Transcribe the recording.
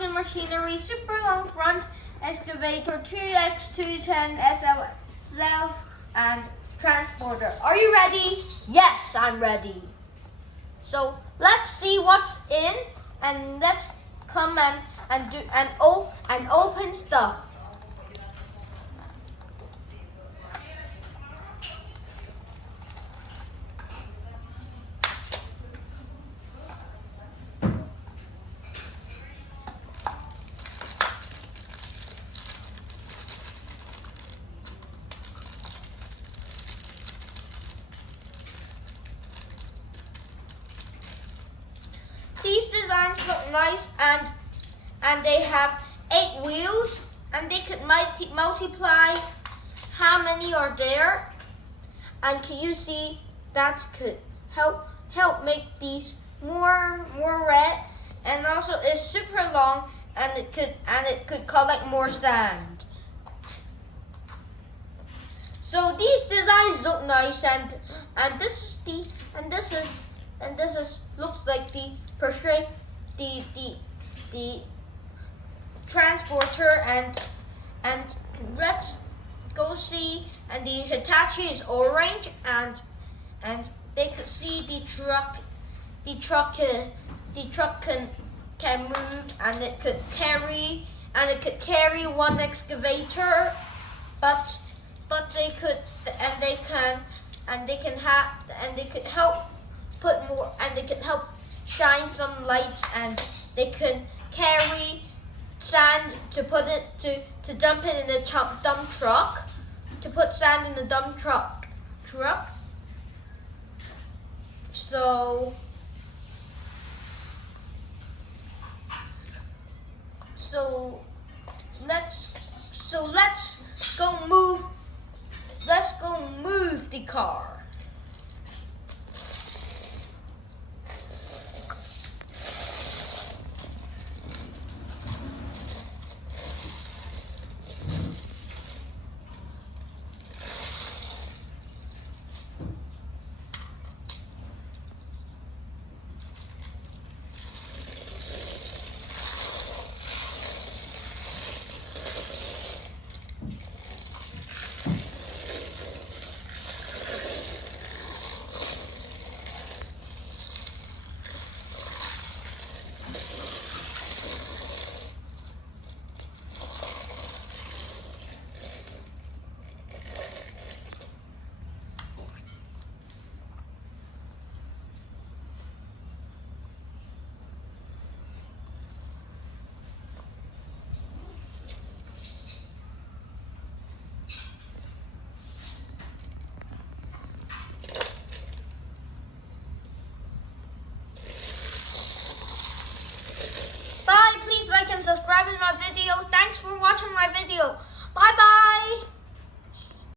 construction machinery, super long front excavator, ZX210-7SLF, and transporter. Are you ready? Yes, I'm ready. So let's see what's in, and let's come and open stuff. These designs look nice, and they have 8 wheels, and they could multiply how many are there. And can you see that could help make these more red, and also it's super long, and it could collect more sand. So these designs look nice, and this looks like the portray the transporter, and let's go see. And the hitachi is orange, and they could see the truck can move, and it could carry one excavator, but they could help put more, and they could help shine some lights, and they could carry sand to dump it in the dump truck, to put sand in the dump truck. So let's go move. Let's go move the car. Subscribe to my video. Thanks for watching my video. Bye bye.